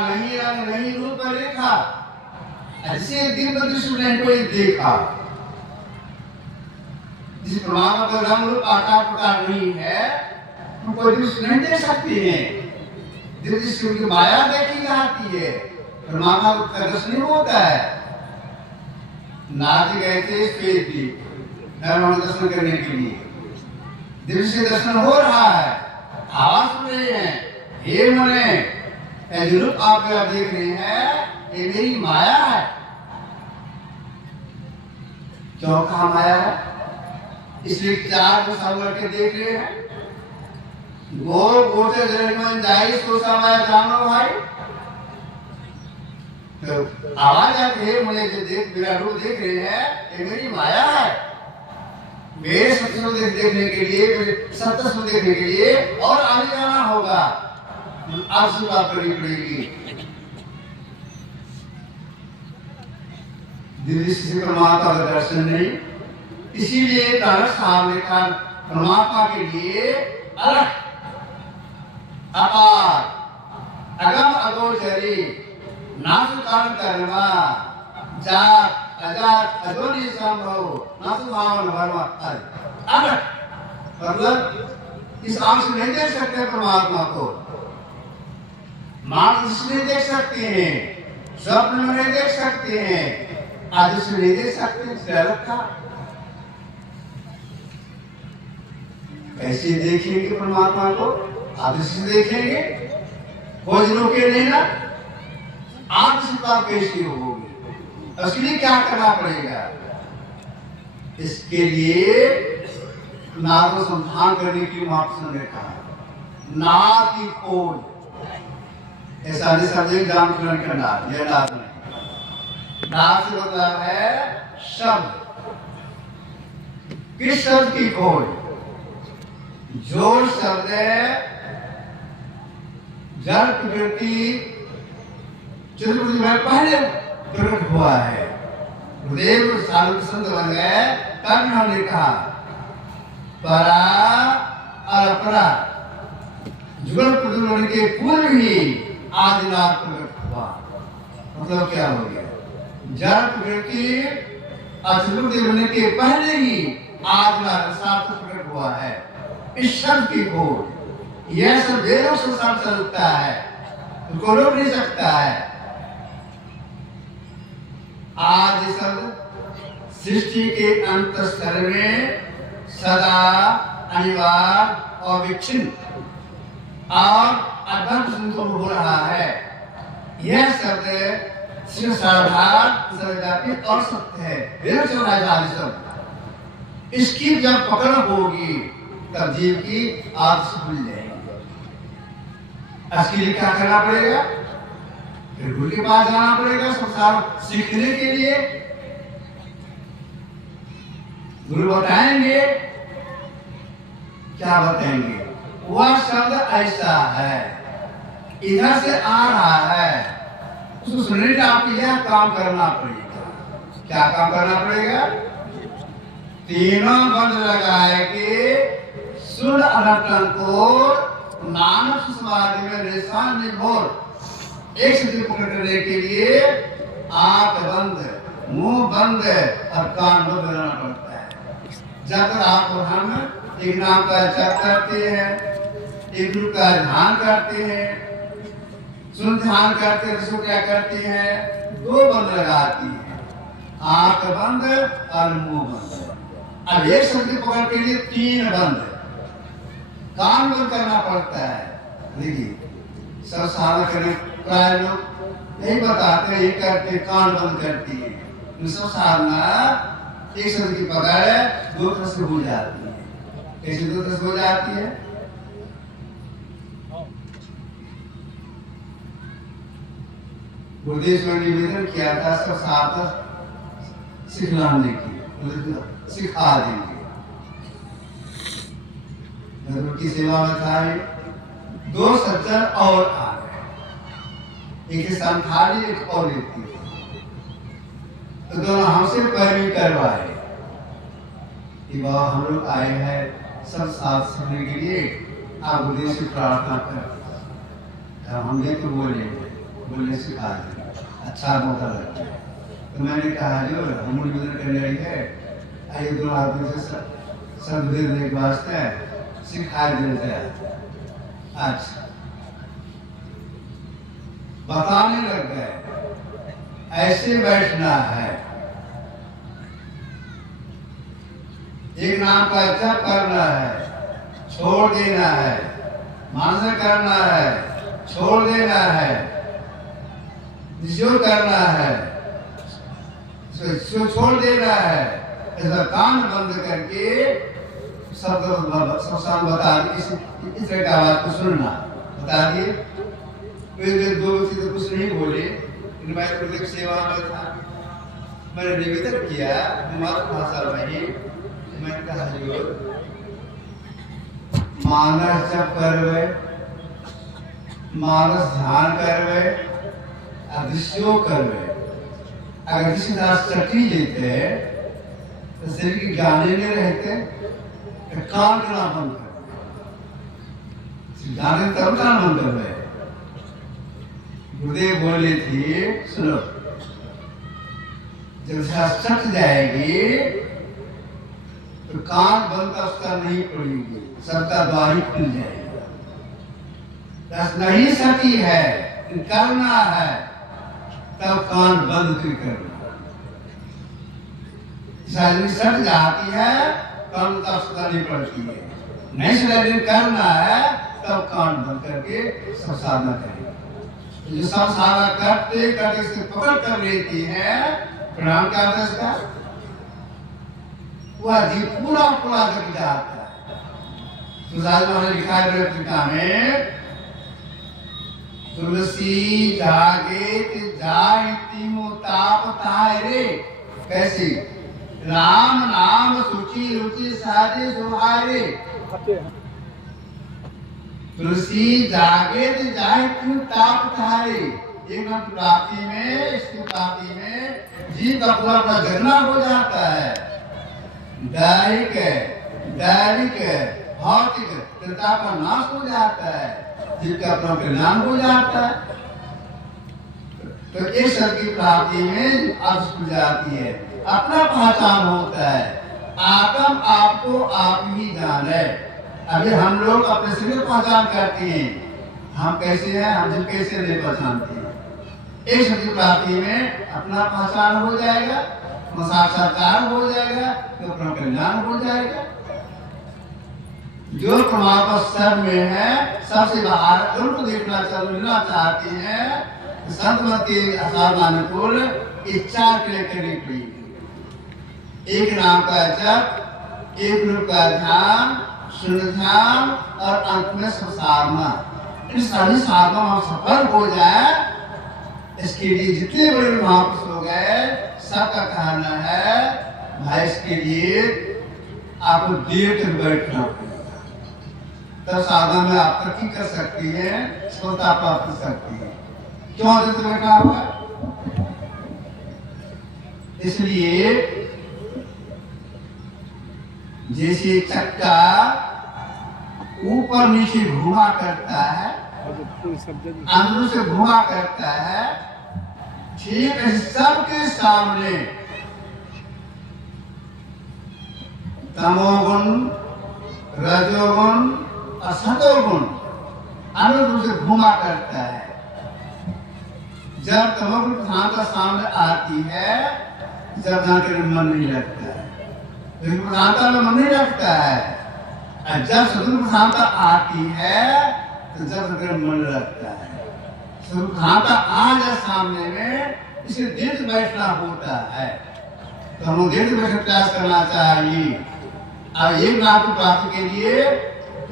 नहीं रंग नहीं रूप रेखा, ऐसे दिव्य दृश्य ने कोई देखा। जिस परमात्मा का रंग रूप आकार प्रकार नहीं है, हम कोई दृश्य नहीं देख सकते हैं। दिव्य दृश्य की माया देखी जाती है, परमात्मा का दर्शन नहीं होता है। नाथ गए थे श्वेत द्वीप धर्म दर्शन करने के लिए, दिव्य से दर्शन हो रहा है, आवाज सुन रहे हैं, हे मने जो रूप आप देख रहे हैं ये मेरी माया है। क्यों कहा माया है? इसलिए चार को सामने के देख रहे हैं। गो गोते जन्म जाई सो समय जानो भाई। तो आवाज आती है, मुझे जो देख मेरा रूप देख रहे हैं ये मेरी माया है। मेरे सत्संग देखने के लिए, मेरे सत्संग देखने के लिए और आगे जाना होगा, आपसे बात करनी पड़ेगी। दिव्य से परमात्मा का दर्शन नहीं, इसीलिए नारद साहब ने कहा परमात्मा के लिए अलग अपार अगम अगोचरी नासु कारण कर्मा जात अजात अदोनी संभव नासु भावन वर्मा अलग, मतलब इस आंख से नहीं देख सकते परमात्मा को, मानस नहीं देख सकते हैं, स्वप्न में नहीं देख सकते हैं, आदि से नहीं देख सकते। रखा कैसे देखेंगे परमात्मा को? आदि से देखेंगे, खोज रोके नहीं ना, आदि से बात कैसी होगी? उसके लिए क्या करना पड़ेगा? इसके लिए नाद को संधान करने की महापुरुष ने कहा नाद की खोज, ऐसा नहीं समझे जान का नाद, यह नाद नहीं। नाद से मतलब है शब्द, किस शब्द की खोज? जो शब्द जड़ प्रकृति चतुर्भुज में पहले प्रकट हुआ है, गुरुदेव साधु संत बन गए, तब उन्होंने कहा परा और अपरा जुगल प्रजुगल के पूर्व ही आदिनाथ प्रकट हुआ। मतलब क्या हो गया? जड़ प्रकृति और चतुर्भुज बनने के पहले ही आदिनाथ साथ प्रकट हुआ है। इस शब्द की खोज यह सब वेदों से साफ चलता है, उसको रोक नहीं सकता है। आज शब्द सृष्टि के अंत स्तर में सदा अनिवार्य और विच्छिन्न और अद्भुत संतोष हो रहा है। यह शब्द सर्वसाधारण सर्वव्यापी और सत्य है, वेदों से आदि शब्द। इसकी जब पकड़ होगी तब जीव की आदत खुल जाएगी। इसके लिए क्या करना पड़ेगा? फिर गुरु के पास जाना पड़ेगा संसार सीखने के लिए। गुरु बताएंगे, क्या बताएंगे? वह शब्द ऐसा है, इधर से आ रहा है, उसको सुनने का आपको यह काम करना पड़ेगा। क्या काम करना पड़ेगा? तीनों बंद लगाए के सुन अनटन को नानक समाधि में निशान निभोर एक से पकड़ करने के लिए आंख बंद, मुंह बंद और कान बंद करना पड़ता है। जब तक आप और हम एक नाम का जप करते हैं, एक रूप का ध्यान करते हैं, सुन ध्यान करते हैं, तो क्या करते हैं? दो बंद लगाती है, आंख बंद और मुंह बंद। अब एक शब्द पकड़ के लिए तीन बंद, कान बंद करना पड़ता है। देखिए सब साधना करने प्राय लोग नहीं बताते, ये करते कान बंद करती है। सब साधना एक शब्द की पकड़ दो तरह से हो जाती है। कैसे दो तरह से हो जाती है? गुरुदेव ने निवेदन किया था सब साधना सिखलाने की, सिखा देंगे। की सेवा में था दो सज्जन और आ गए, एक संथाली एक और व्यक्ति, तो दोनों हमसे पैरवी करवाए कि बाबा हम लोग आए हैं सब साथ सुनने के लिए, आप गुरुदेव से प्रार्थना कर। हम ये तो बोले बोलने सिखा दे, अच्छा मौका लगता है। तो मैंने कहा जो हम निवेदन करने रही है, आइए दो आदमी से सब देने के वास्ते सिखा देते हैं। अच्छा बताने लग गए, ऐसे बैठना है, एक नाम का जप करना है, छोड़ देना है, मानस करना है, छोड़ देना है, जो करना है इसको छोड़ देना है। ऐसा कान बंद करके सब बता दिए, इस तरह का बात को सुनना बता दिए। फिर दो चीज कुछ नहीं बोले, मैं सेवा में था, मैंने निवेदन किया मातृभाषा में ही। मैंने कहा मानस जब करवे, मानस ध्यान करवे, अदृश्यो करवे। अगर किसी तरह सटी लेते तो शरीर की गाने में रहते तो कान का बंद कर, गाने तब का बंद कर रहे। गुरुदेव बोले थे सुनो, जब सट जाएगी तो कान बंद का उसका नहीं पड़ेगी, सबका द्वार ही खुल जाएगा। रस नहीं सटी है, करना है तब कान बंद क्यों करना। सट जाती है कान तब सुधा नहीं पड़ती है, नहीं सट करना है तब कान बंद करके सब साधना करेगा। जो सब साधना करते करते से पकड़ कर लेती है, प्रणाम क्या होता है इसका, वह जी पूरा पूरा जग जाता है। तुलसीदास महाराज लिखा है पत्रिका में, तुलसी जागे जाय तीमो ताप ताय रे। कैसी राम नाम सुचि रुचि साधे सुहाय रे। तुलसी जागे जाय तीमो ताप ताय रे। एक नाम प्राप्ति में, इसकी प्राप्ति में जीव का पूरा पूरा जगना हो जाता है। दैहिक भौतिक चिंता का नाश हो जाता है, जीव का अपना कल्याण हो जाता है। तो इस सब की प्राप्ति में अर्थ खुल जाती है, अपना पहचान होता है। आत्म आपको आप ही जाने। अभी हम लोग अपने से भी पहचान करते हैं, हम कैसे हैं, हम जिन कैसे नहीं पहचानते हैं। इस सब की प्राप्ति में अपना पहचान हो जाएगा, साक्षात्कार हो जाएगा, तो अपना कल्याण हो जाएगा। जो परमात्मा सब में है, सबसे बाहर उनको देखना मिलना चाहती है, संत मत के अनुकूल इच्छा के लिए करनी पड़ेगी। एक नाम का जप, एक रूप का ध्यान, शून्य ध्यान और अंत में संसारना। इन सभी साधनों में सफल हो जाए, इसके लिए जितने बड़े महापुरुष हो गए सबका कहना है भाई इसके लिए आपको देर तक बैठना पड़ेगा, तब साधना में आप तरक्की कर सकती है, सफलता प्राप्त कर सकती है। क्यों देर तक बैठना होगा? इसलिए जैसे चक्का ऊपर नीचे घुमा करता है, अंदर से घुमा करता है, ठीक सबके सामने तमोगुण, रजोगुण और सतोगुण अंदर से घुमा करता है। जब तमोगुण प्रधानता सामने आती है, जब जाकर मन नहीं लगता है, लेकिन प्रधानता में मन नहीं लगता है। और जब सतोगुण प्रधानता आती है तो जब जाकर मन लगता है। सुखाता आ जाए सामने में, इसे दीर्घ बैठना होता है। तो हम दीर्घ बैठ प्रयास करना चाहिए। अब एक नाम की प्राप्ति के लिए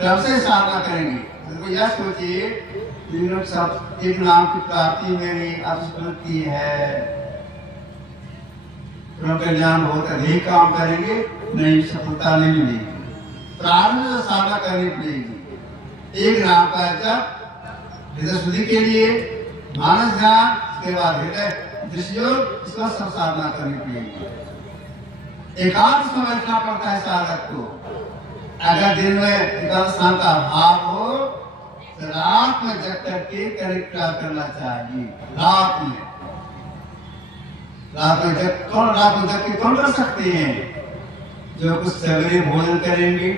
कब से साधना करेंगे? तो यह सोचिए, सब एक नाम की प्राप्ति मेरी अस्मृति है, कल्याण बहुत अधिक काम करेंगे, नहीं सफलता नहीं मिलेगी। प्रारंभ से साधना करनी पड़ेगी। एक नाम का जप हृदय शुद्धि के लिए, मानस ध्यान, उसके बाद हृदय दृश्य, इसका सब साधना करनी पड़ेगी। एकांत समय बैठना पड़ता है साधक को। अगर दिन में एकांत स्थान का अभाव हो, तो रात में जग करके क्या करना चाहिए? रात में रात में जग के कौन कर सकते हैं? जो कुछ सवेरे भोजन करेंगे,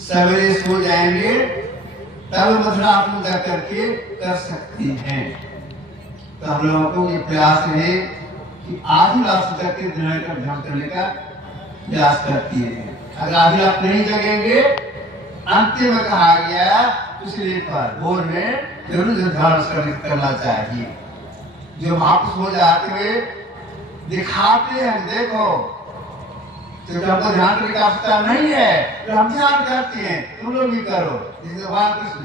सवेरे सो जाएंगे, तब मध्यरात में जा करके कर सकती हैं। तो हम लोगों को ये प्रयास है कि आधी रात से जग के दिन का ध्यान करने का प्रयास करती है। अगर आधी रात नहीं जगेंगे, अंतिम में कहा गया पिछले पर भोर में जरूर ध्यान करना चाहिए। जो वापस हो जाते हुए दिखाते हैं, देखो तो हमको ध्यान करने की आवश्यकता नहीं है, तो हम ध्यान करते हैं, तुम लोग भी करो। जैसे भगवान कृष्ण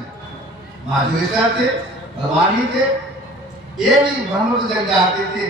महाजुएश्वर थे, भगवान ही थे, ये भी ब्रह्म को जग जाते थे।